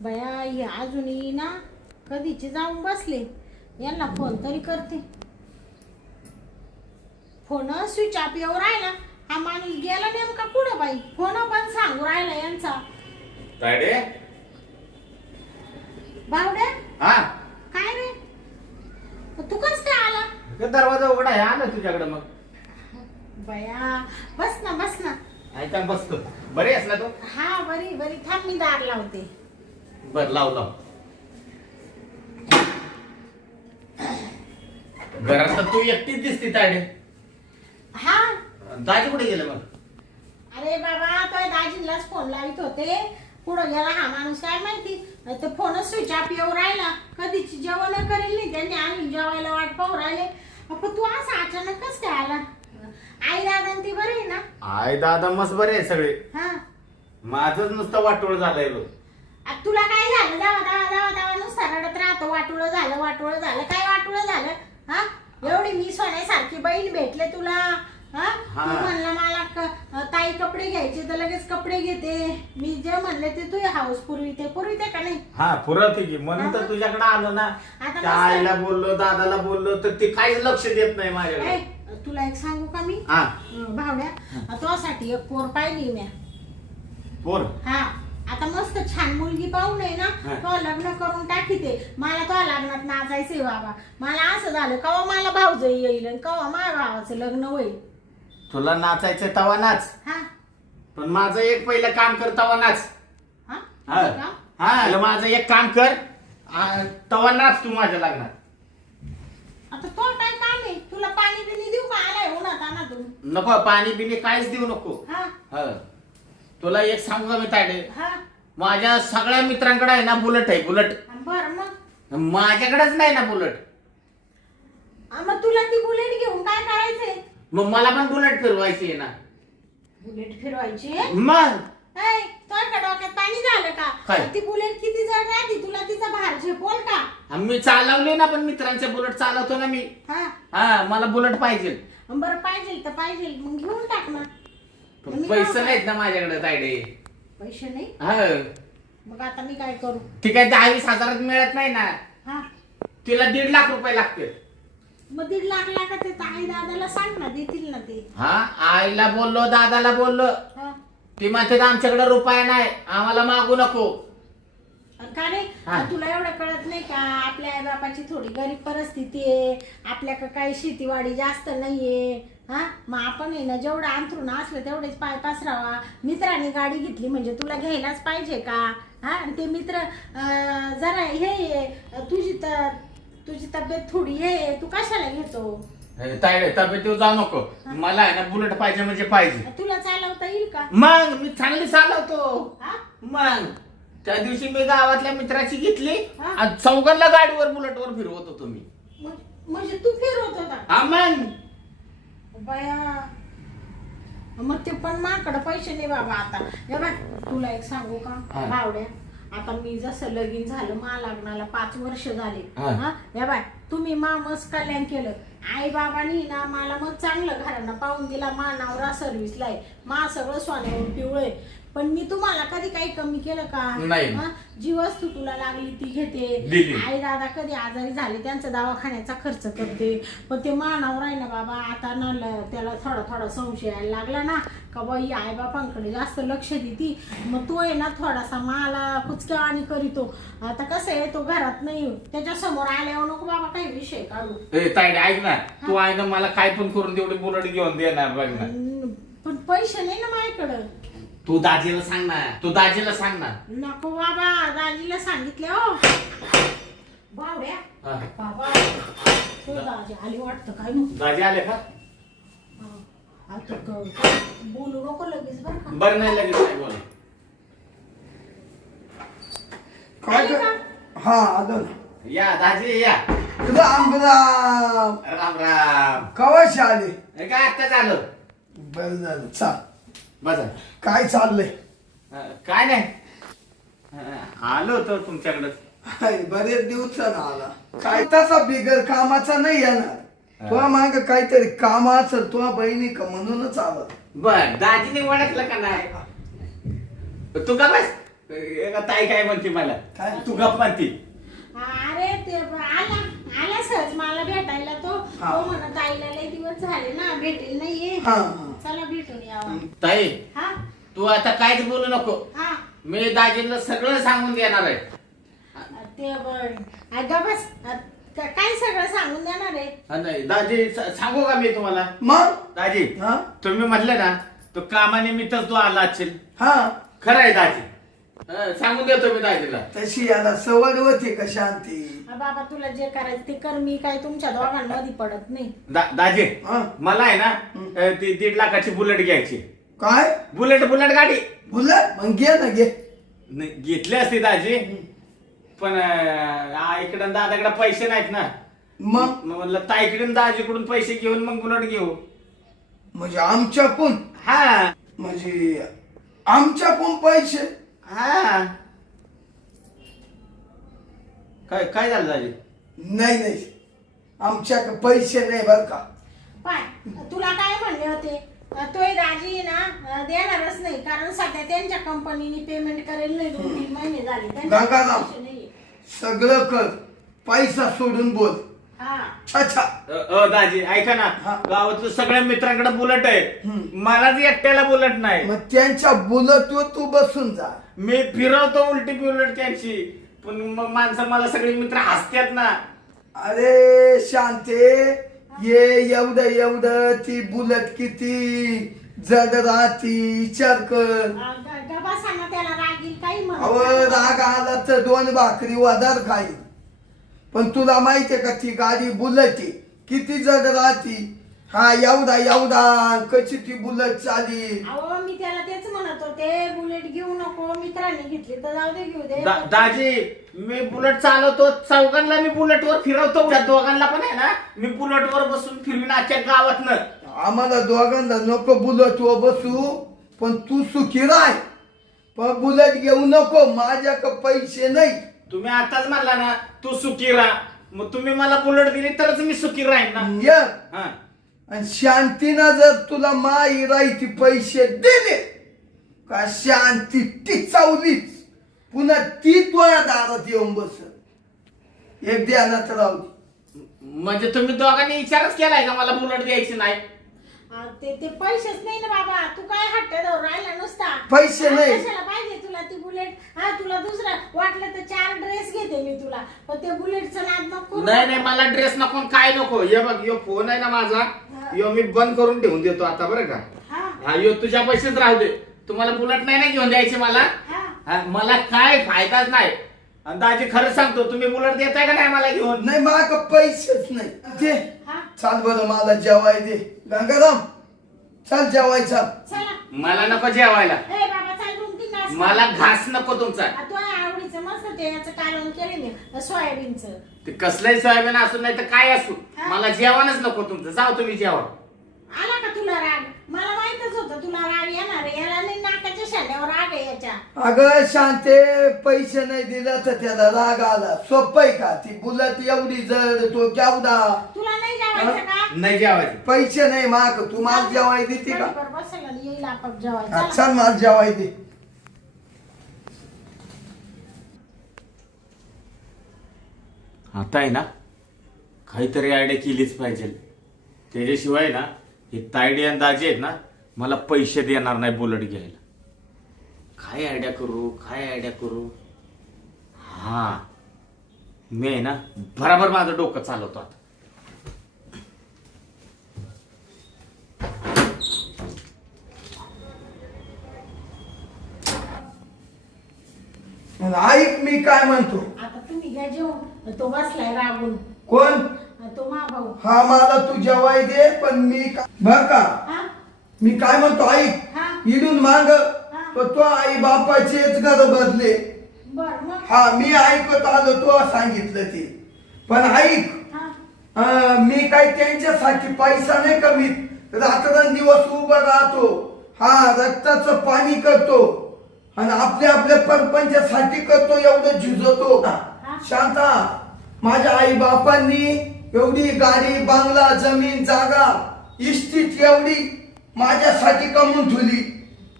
बया हे अजूनही ना कधीचे जाऊन बसले. यांना फोन तरी करते. फोन स्विच ऑफ येऊ राहिला. हा माणूस गेला नेमका कुठं बाई. फोन पण सांगू राहिला यांचा. तायडे बावड्या हा काय रे तू कस काय आला. दरवाजा उघडा आहे आला तुझ्याकडे मग. बया बस ना बस ना. ऐका बसतो. बरी आहेस ना तू. हा बरी बरी थांब मी दार लावते. बर लाव लाव. घरात तर तू एकटीच दिसती तायडे. हा दाजी कुठे गेले मग. अरे बाबा तो दाजीलाच फोन लावित होते. पुढं गेला हा माणूस काय माहिती. ते फोनच स्विच ऑफ येऊ राहिला. कधीची जेवण करेल नाही त्यांनी. आम्ही जेवायला वाट पाहू राहिले. पण तू असं अचानक कस काय आला. आई दादा ती बरी आहे ना. आई दादा मस्त बरे आहे सगळे. हा माझंच नुसतं वाटोळ झालंय बघ. तुला काय झालं. दावा दावा दावा दावा नुसता रडत राहतो. वाटुळं झालं वाटुळं झालं. काय वाटुळं झालं. हा एवढी मी सोन्यासारखी बहीण भेटले तुला. हा तू म्हणला मला ताई कपडे घ्यायचे तर लगेच कपडे घेते. मी जे म्हणले ते तू हाऊस पुरविते का नाही. हा पुरवते की म्हणून तर तुझ्याकडे आलो ना. आता त्या आईला बोललो दादाला बोललो तर ते काहीच लक्ष देत नाही माझ्याकडे. तुला एक सांगू का मी. हा भावड्या तुझ्यासाठी एक पोर पाहिली मी. पोर हा आता मस्त छान मुलगी पाहून आहे ना. तो लग्न करून टाकीते. मला तो लग्नात नाचायचंय बाबा. मला असं झालं कवा मला भाऊजाई येईल आणि कवा माझ्या भावाचं लग्न होईल. तुला नाचायचं तवा नाच. हा पण माझं एक पहिलं काम कर तवा नाच. हा हा ठीक आहे. हा माझं एक काम कर तवा नाच तू माझ्या लग्नात. आता तो काय काम आहे. तुला पाणी बिणी देऊ का. आलाय उन्हात आणा तू. नको पाणी बिणी काहीच देऊ नको. हा हा तुला एक सांगू का मी तायडे. हा माझ्या सगळ्या मित्रांकडे आहे ना बुलेट आहे. बुलेट बर मग माझ्याकडेच नाही ना बुलेट. मग तुला ती बुलेट घेऊन काय करायचंय. मग मला पण बुलेट फिरवायची आहे ना. बुलेट फिरवायची. मग तुझ्या डोक्यात पाणी झालं का. काय? ती बुलेट किती जड राहते. तुला तिचा भार झेपोल का. मी चालवले ना पण मित्रांच्या बुलेट चालवतो ना मी. हा हा मला बुलेट पाहिजे. बरं पाहिजे तर पाहिजे मग घेऊन टाक ना. पण पैसे नाहीत ना माझ्याकडे तायडे. पैसे नाही. हा मग आता मी काय करू. ठीक आहे 10-20 हजारात मिळत नाही ना. हा तिला 1.5 लाख रुपये लागतील. मग 1.5 लाख ते आई दादाला सांग ना देतील ना ते. हा आईला बोललो दादाला बोललो. हा ती म्हणते आमच्याकडे रुपये नाही आम्हाला मागू नको. का रे तुला एवढं कळत नाही का. आपल्या आई बापाची थोडी गरीब परिस्थिती आहे. आपल्याकडे काही शेतीवाडी जास्त नाहीये. हा मग आपण आहे ना जेवढं अंथरून असलं तेवढेच पाय पसरावा. मित्राने गाडी घेतली म्हणजे तुला घ्यायलाच पाहिजे का. हा आणि ते मित्र जरा हे तुझी तब्येत थोडी हे तू कशाला घेतो. तायडे तब्येतीवर जाऊ नको. मला आहे ना बुलेट पाहिजे म्हणजे पाहिजे. तुला चालवता येईल का. मग मी चांगली चालवतो. हा मग त्या दिवशी मी गावातल्या मित्राची घेतली हा? आणि चौघांना गाडीवर बुलेटवर फिरवत होतो मी. म्हणजे तू फिरवत होता. हा मग बया मग ते पण माझ्याकडे पैसे नाही बाबा. आता हे बघ तुला एक सांगू का भावड्या. आता मी जसं लगीन झालं मा लग्नाला 5 वर्ष झाले. हा हे बाय तुम्ही मस्त कल्याण केलं. आई बाबांनी ना मला मग चांगलं घरानं पाहून दिला. मा नवरा सर्व्हिसला आहे. मा सगळं सोन्यावर पिवळं आहे. पण मी तुम्हाला कधी काही कमी केलं का. नाही. जी वस्तू तुला लागली ती घेते. आई दादा कधी आजारी झाले त्यांचा दवाखान्याचा खर्च करते. पण ते मानावर आहे ना बाबा. आता ना त्याला थोडा संशय यायला लागला ना का बाई आई बापांकडे जास्त लक्ष देती. मग तो आहे ना थोडासा मला कुचक्या आणि करीतो. आता कसं आहे तो घरात नाही. त्याच्या समोर आल्यावर नको बाबा काही विषय काढू. तायडे ऐक ना तू आहे ना मला काय पण करून तेवढी बुलेट घेऊन देणार बघ ना. पण पैसे नाही ना माझ्याकडं. तू दाजीला सांग ना. तू दाजीला सांग ना. नको बाबा दाजीला सांगितले हो. बावड्या बाबा तो दाजी आली वाटतं काय मग. दाजी आले का. आता बोलू नको लगेच बरं का. बरं नाही लगेच नाही बोला. काय आले का? हा आलो ना. या दाजी या. राम राम. राम राम. कवाशी आले. काय आता झालं. बरं झालं चाल. बसा. काय चाललंय. काय नाही आलो होतो तुमच्याकडे. बरेच दिवसानं आला. काय तसा बिगर कामाचा नाही येणार. तुला माग काहीतरी काम असेल तुझ्या बहिणी का म्हणूनच आला. बर दाजीने ओळखलं का नाही. तू का बस ताई काय म्हणते मला काय? तू गप म्हणते. अरे ते आला सहज मला भेटायला तो हा. तो म्हणत आईला लय दिवस झाले ना भेटेल नाहीये हा चला भेटून यावं. ताई हा तू आता काहीच बोलू नको. हा मी दाजींना सगळं सांगून देणार आहे. ते बस काय सगळं सांगून देणार आहे. नाही दाजी सांगू का मी तुम्हाला. मग दाजी हा तुम्ही म्हटले ना तो कामानिमित्तच तू आला असेल. हा खरं आहे दाजी. सांगून देतो मी दाजीला. तशी याला सवड होती का शांती. बाबा तुला जे करायचं ते कर मी काय तुमच्या दोघांमध्ये पडत नाही. दाजी हा. मला आहे ना ती 1.5 लाखाची बुलेट घ्यायची. काय बुलेट गाडी. बुलेट मग घे ना घे. नाही, घेतली असती दाजी पण इकडं दादाकडे पैसे नाहीत ना. मग म्हणलं ताईकडून दाजीकडून पैसे घेऊन मग बुलेट घेऊ. म्हणजे आमच्याकडून हा म्हणजे आमच्याकडून पैसे. हा काय काय झालं दाजी. नाही आमच्याकडे पैसे नाही बर का. पाय तुला काय म्हणले होते तोय दाजी ना देणारच नाही कारण सध्या त्यांच्या कंपनीने पेमेंट करेल नाही 2-3 महिने झाले त्यांच्याकडे गंगाराम. पैसे नाहीये. सगळं कर पैसा सोडून बोल. हा अच्छा दाजी ऐका ना हा. गावातल्या सगळ्या मित्रांकडे बुलेट आहे. हम्म. मलाच एकट्याला बुलेट नाही. मग त्यांच्या बुलेटवर तू बसून जा. मी फिरवतो उलटी बुलेट त्यांची पण मग माणसं मला सगळे मित्र हसतात ना. अरे शांते ये एवढं ती बुलेट किती जड राहती विचार कर. गबासाना त्याला रागील काही अव म्हणत राग आला तर 2 भाकरी वदार खाईल. पण तुला माहितीये का ती गाडी बुलेट आहे किती जड राहती. हा एवढा कशी ती बुलेट चाली. अहो मी त्याला तेच म्हणत होते बुलेट घेऊ नको मित्रांनी घेतली तर जाऊ दे घेऊ दे. दाजी मी बुलेट चालवतो चौघांना मी बुलेटवर फिरवतो. त्या दोघांना पण आहे ना मी बुलेटवर बसून फिरवीन अख्ख्या गावातनं. आम्हाला दोघांना नको बुलेटवर बसू पण तू सुखी राह. पण बुलेट घेऊ नको माझ्याकडे पैसे नाही. तुम्ही आताच म्हणला ना तू सुखी राहा मग तुम्ही मला बुलेट दिली तरच मी सुखी राहीन ना. ये हा आणि शांतीनं जर तुला माई राहती पैसे दिले का शांती टिचावलीच पुन्हा ती तुझ्या दारात येऊन बस. एक ध्यानात राहू दे. म्हणजे तुम्ही दोघांनी विचारच केलाय का मला बुलेट द्यायची नाही. ते पैसेच नाही ना बाबा तू काय हट्ट धरून राहिला नुसता. पैसे नाही. कशाला पाहिजे तुला ती बुलेट. हा तुला दुसरा वाटलं तर 4 ड्रेस घेते मी तुला पण ते बुलेटचं नाद नको करू. नाही मला ड्रेस नको काय नको. हे बघ यो फोन आहे ना माझा यो मी बंद करून ठेवून देतो आता बरं का. हा हा यो तुझ्या पैसेच राहू दे. तुम्हाला बुलेट नाही ना घेऊन द्यायची मला. हा हा, मला काय फायदाच नाही. आणि दाजी खरं सांगतो तुम्ही बुलेट देताय का नाही मला घेऊन. नाही माग पैसेच नाही. ते हा चाल बरं मला जेवाय दे. गंगाराम चाल जेवायचा. चला मला नको जेवायला. ए बाबा चाल 2-3 तास मला घास नको तुमचा. तू आवडीचं मस्त ते याचं कालवण केले मी सोयाबीनचं. ते कसलंही सोयाबीन असू नाही तर काय असू हा. मला जेवणच नको तुमचं. जाऊ तुम्ही जेवण. आला का तुला राग. मला माहितच होतं तुला राग येणार आहे. याला नाही नाकाच्या शाण्यावर राग आहे याच्या. अगं शांते पैसे नाही दिला तर त्याला राग आला. सोपं आहे का. ती बुलेट एवढी जड तो केवढा. तुला नाही जेवायचं का. नाही जेवायचं. पैसे नाही माग तू मला जेवाय देते का. बरोबर बसायला येईल आपण जेवायला. हा, चला. चल मला जेवाय दे. आता आहे ना काहीतरी आयडिया केलीच पाहिजे. त्याच्याशिवाय ना हे तायडे आणि दाजी आहेत ना मला पैसे देणार नाही बुलेट घ्यायला. काय आयडिया करू. हा मी आहे ना बराबर माझं डोकं चालवतो आता. ऐक मी काय म्हणतो. आता तुम्ही घ्या जेवून. तो बसलाय रागून. कोण. तो मा भाऊ. हा मला तू जेवाय दे पण मी बर का हा मी काय म्हणतो ऐक. हा इडून मांग तो आई बापाचेच घर बदले. बर मग. हा मी ऐकत आलो तो सांगितलं ते. पण ऐक हा मी काय त्यांच्यासाठी पैसा नाही कमीत रात्रंदिवस उभं राहतो. हा रक्ताचं पाणी करतो आणि आपल्या परपंचासाठी करतो एवढं झुजतो. शांता माझ्या आई बापांनी एवढी गाडी बंगला जमीन जागा इस्टेट एवढी माझ्यासाठी कमवून ठेवली.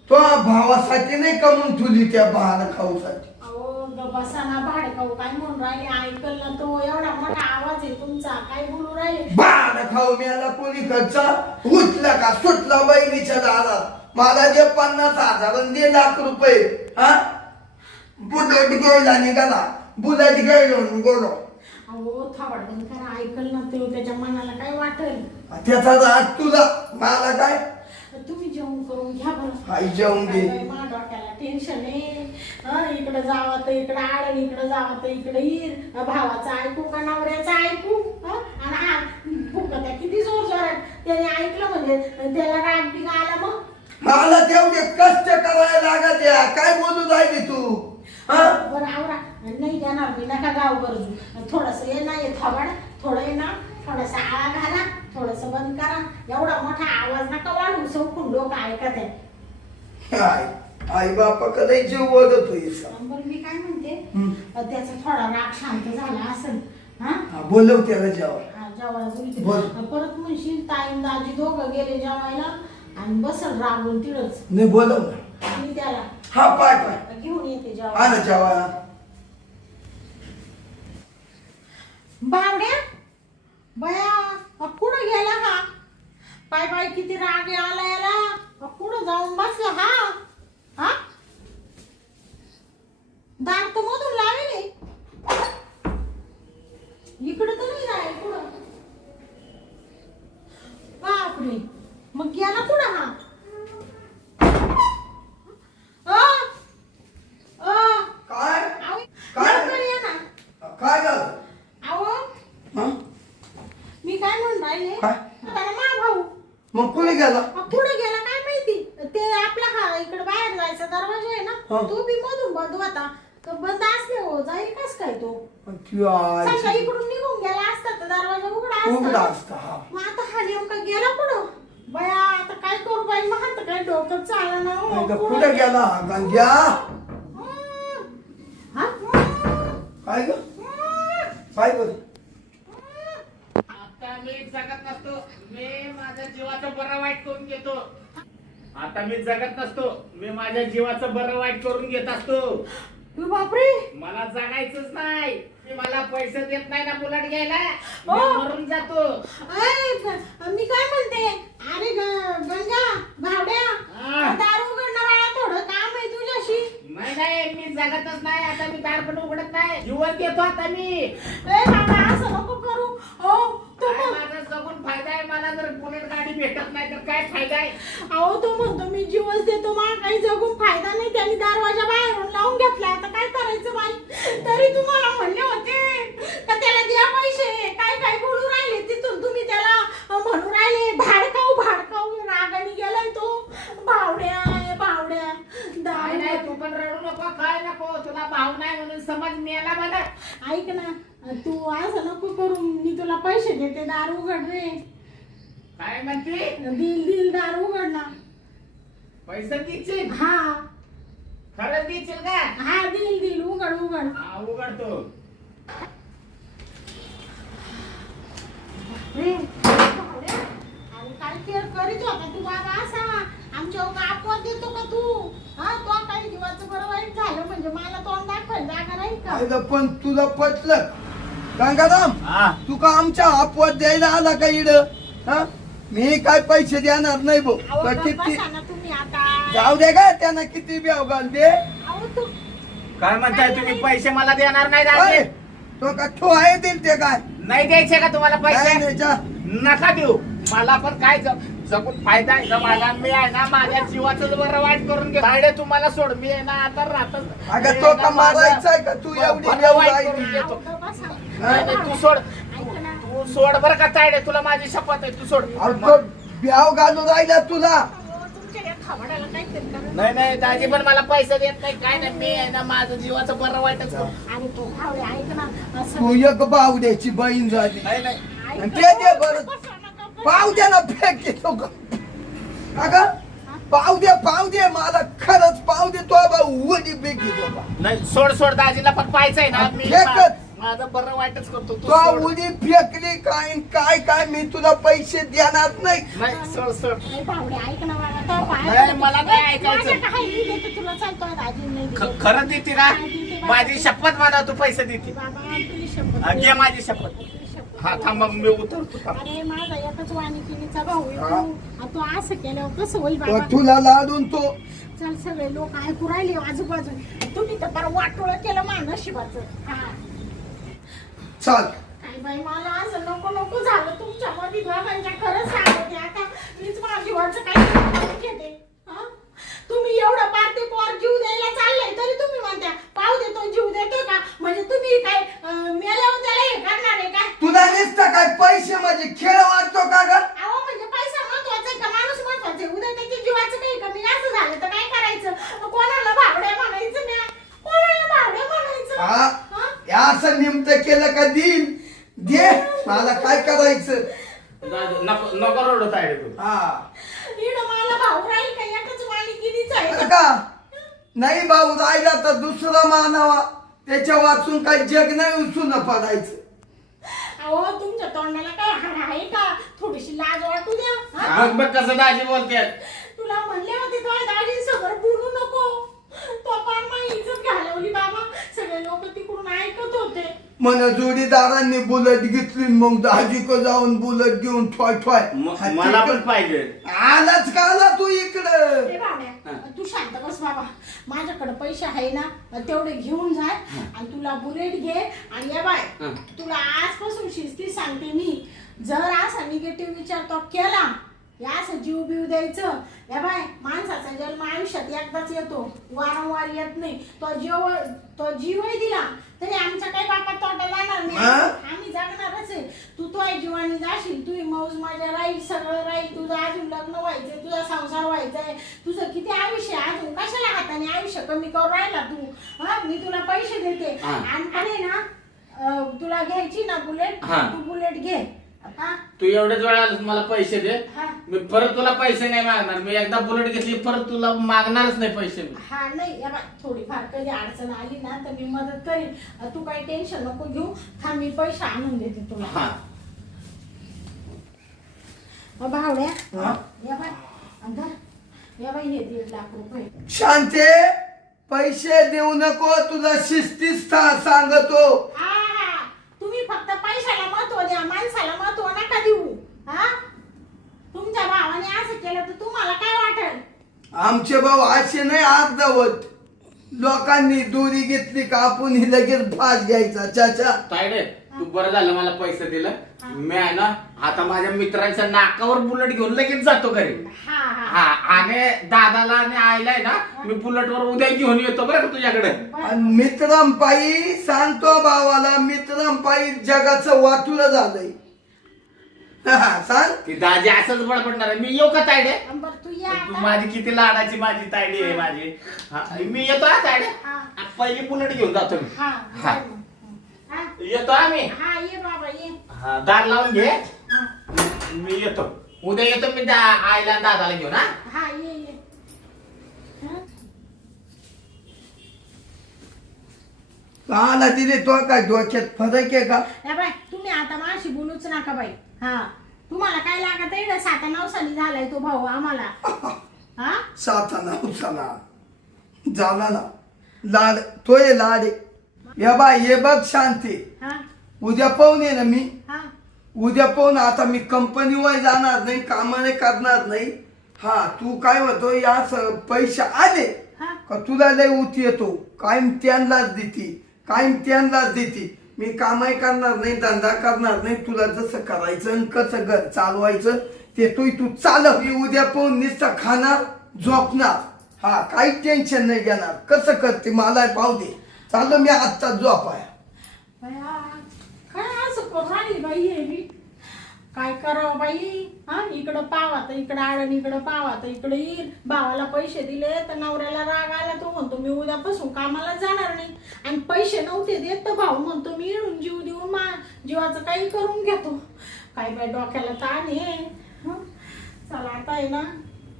तो भावासाठी नाही कमवून ठेवली त्या भाड खाऊसाठी. अहो बसाना भाडकाऊ काय म्हणून राहिले ऐकल ना तो एवढा मोठा आवाज आहे तुमचा काय बोलू राहिले भाड खाऊ मिळाला कोणी खर्चा उठला का सुटला बहिणीच्या दारात मला जे 50,000 आणि दे लाख रुपये. हा बुलेट घ्यायला निघाला बुलेट घ्यायला गेलो. अहो थांबड बंद करा ऐकल ना तो त्याच्या मनाला काय वाटेल त्याचा राग तुला मला काय तुम्ही जेवण करून घ्या बरं हाय जेवून घे. माझ्या डोक्याला टेन्शन आहे इकडे जावं तर इकडे आड इकडे जावं तर इकडे येईल भावाचं ऐकू का नवऱ्याचं ऐकू आणि फुकत्या किती जोर जोरात त्याने ऐकलं म्हणजे त्याला राग बिग आला मग मला तेवढे कष्ट करायला लागत या काय बोलू राहिली तू. हा बरं आवरा नाही देणार मी नका गाव गरजू थोडस ये ना ये थोबड थोडं ये ना थोडासा आळा घाला थोडस बंद करा एवढा मोठा आवाज नका वाढू सौकून लोक ऐकत आहे आई आई बापाकडे जीव ओढत होईस. बरं मी काय म्हणते त्याचा थोडा राग शांत झाला असेल हा बोलव त्याला जेव्हा. जेवायला बोलते बोल. परत म्हणशील ताईन दाजी दोघं गेले जेवायला आणि बसल रागून तिळच नाही बोलव ना. मी त्याला हा पाय पाय घेऊन येते हा जेवायला ना जेव्हा. बावड्या बया कुठं गेला हा पाय पाय किती राग आला याला कुठं जाऊन बसला हा दार तर मधून लावेल इकडं तर नाही राहील कुठं बापरे मग गेला कुठं हा काय आव, काय? लवकर ये ना काय झालं. अहो हा? मी काय म्हणून राहिले काय? त्याला मा भाऊ मग कुठे गेला. पुढे गेला काय माहिती ते आपला हा इकडे बाहेर जायचा दरवाजा आहे ना हा. तो बी मधून बंद होता तो बंद असले हो जाईल कस काय तो किंवा समजा इकडून निघून गेला असता तर दरवाजा उघडा उघडा असता असता. हा मग आता हा नेमका गेला कुठं बया आता काय करू बाई मग आता काय डोकं चालला ना हो. नाही तर कुठे गेला गंग्या. हा? काय ग काय ग आता मी जगत नसतो मी माझ्या जीवाचं बरं वाईट करून घेतो. आता मी जगत नसतो मी माझ्या जीवाचं बरं वाईट करून घेत असतो. बापरे मला जगायचंच नाही. मला पैसे देत नाही ना बुलेट घ्यायला हो. मी मरून जातो. मी काय म्हणते अरे गंगा भावड्या हा. दारू उघडणं बाळा थोडं काम आहे तुझ्याशी नाही मी जगतच नाही. आता मी दार पण उघडत नाही. जीवन देतो आता मी. ए बाबा असं नको करू हो तो काय माझा जगून फायदा आहे. मला जर बुलेट गाडी भेटत नाही तर काय फायदा आहे. अहो तो म्हणतो मी जीवच देतो मला काही जगून फायदा नाही त्यांनी दरवाजा बाहेरून लावून घेतला आता काय करायचं बाई तरी तुम्हाला म्हणले होते का त्याला द्या पैसे काय काय बोलू राहिले तिथून तुम्ही त्याला म्हणू राहिले भाडकाऊ रागाने गेलाय तो भावड्या नाही नाही तू पण रडू नको काय नको. तुला भाव नाही म्हणून समज मेला मला. ऐक ना तू असं नको करू मी तुला पैसे देते दार उघड रे काय म्हणते. दिल दार उघड ना पैसे देशील. हा खरंच देशील का. हा दिल उघड हा उघडतो. रे भावड्या, अरे काय केअर करीत होता तू बाबा असा आमच्या अपवाद देतो का तू हा तो काही जीवाचं बरं वाईट झालं म्हणजे मला तोंड दाखवायला जागा राहील का आईला पण तुला पटलं गंगाराम. हा तू का आमच्या अपवाद द्यायला आला का इड. हा मी काय पैसे देणार नाही भाऊ. अहो, तर गप्प किती बसा ना तुम्ही आता जाऊ दे का त्यांना किती ब्याव घाल दे. अहो तू काय म्हणताय तुम्ही. पैसे मला देणार नाही काय? दादा. तो का ठो आहे दिल ते काय नाही द्यायचे का तुम्हाला नाही पैसे. नाही जा. नका देऊ. मला पण काय जगून फायदा आहे. मला मी आहे ना माझ्या जीवाचं बरं वाईट करून घे. भाडे तुम्हाला सोड मी आहे ना आता राहतच. अगं तो का मारायचा का तू एवढी बरं ब्याव वाईट राहिली. करून घेतो. गप्प बसा. नाही, नाही, तू सोड. ऐक ना तू सोड बरं का तायडे. तुला माझी शपथ आहे. तू सोड. अरे तो ब्याव घालून राहिला तुला. अहो, तुमच्या या खावडाला काहीतरी करा. नाही नाही दाजी पण मला पैसे देत नाही काय नाही. मी आहे ना माझं जीवाचं बरं वाईटच करू. आणि तो भावड्या ऐक ना असं तू एक बावड्याची बहीण झाली. नाही नाही ऐक आणि ना. ते दे बरं. बसा ना, गप्प पाव द्या ना फेक येतो का अगं पाव दे मला खरंच पाव दे तो उडी बेकी तो का. नाही सोड दाजीला पण पाहायचंय ना. मी फेकत माझं बरं वाईटच करतो तू तो सोड. उडी फेकली काय काय काय मी तुला पैसे देणार नाही. नाही सोड सोड. ए, बावड्या, ऐक ना बाबा, तो पाय नाही, पडतो. मला नाही ऐकायचं. माझ्या काय मी देते तुला, चालतोय दाजी नाही दिले. खरं देते ना माझी शपथ मला तू पैसे देते. बाबा तुझी शपथ घे माझी शपथ. तुझी शपथ. हा थांब मग मी उतरतो थांब. अरे माझा एकच वाणिकीचा भाऊ आहे हा. तू. आणि तू असं केल्यावर कसं होईल तो बाबा? तुला लाडून तो चल सगळे लोक ऐकू राहिले आजूबाजू. तुम्ही तर बरं वाटोळं केलं मा नशिबाचं. हा चाल. काय बाई, मला असं नको नको झालं तुमच्या मध्ये दोघांच्या. खरंच सांगते आता, मीच माझी वाटचं काही करून घेते. हा? तुम्ही एवढं पार्टी पोर जीव द्यायला चाललंय तरी तुम्ही म्हणता पाहू देतो जीव देतो का? म्हणजे तुम्ही काय मेल्यावर त्याला हे करणार आहे काय? तुला नुसतं काय पैसे म्हणजे खेळ वाटतो का ग? अहो म्हणजे पैसा महत्वाचा आहे का माणूस महत्वाचा आहे? उद्या त्याच्या जीवाचं काही कमी असं झालं तर काय करायचं? कोणाला भावड्या म्हणायचं म्या? कोणाला भावड्या म्हणायचं? हा हा? हे असं निमतं केलं का देईल दे मला काय करायचं. नको नको रडत आहे तू. हा इकडं मला भाऊ राहील का? एकच मालिकीनीच आहे बरं का? का नाही भाऊ राहिला तर दुसरा मानावा. त्याच्या वाचून काही जग नाही उचून पडायचं. अहो तुमच्या तोंडाला काय हाड आहे का? थोडीशी लाज वाटू द्या. हा? बघ बघ कसं दाजी बोलते. तुला म्हणले होते तो दाजी समोर बोलू नको. तो पण माझी इज्जत घालवली बाबा. सगळे लोक तिकडून ऐकत होते. मन जोडीदारांनी बुलेट घेतली मग दाजीक जाऊन बुलेट घेऊन ठॉय ठॉय मला पण पाहिजे. आलाच का आला तू इकडं. ए बावड्या, तू शांत बस बाबा. माझ्याकडे पैसे आहे ना, तेवढे घेऊन जाय आणि तुला बुलेट घे. आणि या बाय, तुला आजपासून शिस्ती सांगते मी, जर असा निगेटिव्ह विचार तो केला, या असं जीव बिव द्यायचं. या बाय, माणसाचा जन्म आयुष्यात एकदाच येतो, वारंवार येत नाही. तो जीवही दिला तरी आमच्या काही बापात तोटा जाणार नाही. आम्ही जगणारच आहे. तू तो जीवानी जाशील, तुझी मौज माझ्या राहील, सगळं राहील. तुझं अजून लग्न व्हायचंय, तुझा संसार व्हायचाय, तुझं किती आयुष्य आहे अजून. कशाला हाताने आयुष्य कमी करून राहिला तू? हा, मी तुला पैसे देते आणि ना तुला घ्यायची ना बुलेट, तू बुलेट घे. तू एवढ्याच वेळा मला पैसे दे. हा. मी परत तुला पैसे नाही मागणार. मी एकदा बुलेट घेतली परत तुला मागणारच नाही पैसे. हा नाही, या बाय, थोडीफार कधी अडचण आली ना तर मी मदत करीन. तू काही टेन्शन नको घेऊ. थांब, मी पैसे आणून देते तुला. हा भावड्या, हा? या बाय, अंधार, या बाई, हे 1.5 लाख रुपये. शांते पैसे देऊ नको तुला शिस्तीच सांगतो. हा, तुम्ही फक्त पैशाला महत्व द्या, माणसाला महत्व नका देऊ. हा, तुमच्या भावाने असं केलं तर तुम्हाला काय वाटेल? आमचे भाऊ असे नाही अर्धवट. लोकांनी दोरी घेतली का आपण ही लगेच फास घ्यायचा. चाचा तायडे, तू बरं झालं मला पैसे दिलं. मी आहे ना आता माझ्या मित्रांच्या नाकावर बुलेट घेऊन लगेच जातो घरी. हा हा हा, आणि दादाला आणि आईला आहे ना मी बुलेटवर उद्या घेऊन येतो बरं का तुझ्याकडे. आणि मित्रंपायी सांगतो भावाला, मित्रंपायी जगाचं वाटुलं झालंय. सांग ती दाजी असंच बडबडणार आहे. मी येऊ का तायडे? बरं, तू या तू आता. माझी किती लाडाची माझी तायडी आहे माझी. हा, मी येतो हा तायडे. हा. पहिली बुलेट घेऊन जातो मी. हा, हा. हा. येतो आम्ही. हा, ये बाबा ये. हा, दार लावून घे. हा, मी येतो उद्या येतो मी आईला आणि दादाला घेऊन. हा हा, ये ये. हा? आला तिथे तो काय डोक्यात फरक आहे का? या बाय, तुम्ही आता माझी बोलूच नका बाई. हा, तुम्हाला काय लागत आहे? 7-9 साली झालाय तो भाऊ आम्हाला. हा, साताना उसाना झाला ना लाड. तो ये लाड आहे. या बाय ये बघ शांती, हा, उद्या पाहून ये ना मी. हा. उद्या पाहून आता मी कंपनीवर जाणार नाही, कामाने करणार नाही. हा तू काय होतो या पैसे आले हा. का तुला लय उत येतो. कायम त्यांनाच देती, कायम त्यांनाच देती. मी कामही करणार नाही, धंदा करणार नाही. तुला जसं करायचं आणि कसं घर चालवायचं ते तू चालव. मी उद्या पाहून नुसतं खाणार झोपणार. हा काही टेन्शन नाही घेणार. कसं करते मला पाहू दे. चालू मी आत्ता झोपाय. बया, काय असं करून राहिली बाई हे बी? काय करावं बाई? हा, इकडं पावा तर इकडं आडण, इकडं पावा तर इकडे येईल. भावाला पैसे दिले तर नवऱ्याला राग आला. तो म्हणतो मी उद्यापासून कामाला जाणार नाही. आणि पैसे नव्हते देत तर भाऊ म्हणतो मी इडून जीव देऊन जीवाचं काही करून घेतो. काय बाई डोक्याला ताण आहे. हं? चला आता आहे ना,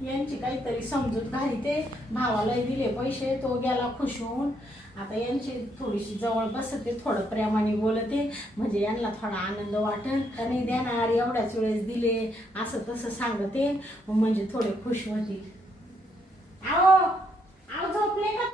यांची काहीतरी समजूत घालीते. भावाला दिले पैसे, तो गेला खुश होऊन. आता यांची थोडीशी जवळ बसते, थोडं प्रेमाने बोलते, म्हणजे यांना थोडा आनंद वाटेल. का नाही देणार, एवढ्याच वेळेस दिले, असं तसं सांगते, म्हणजे थोडे खुश होतील. आओ आओ झोपले का?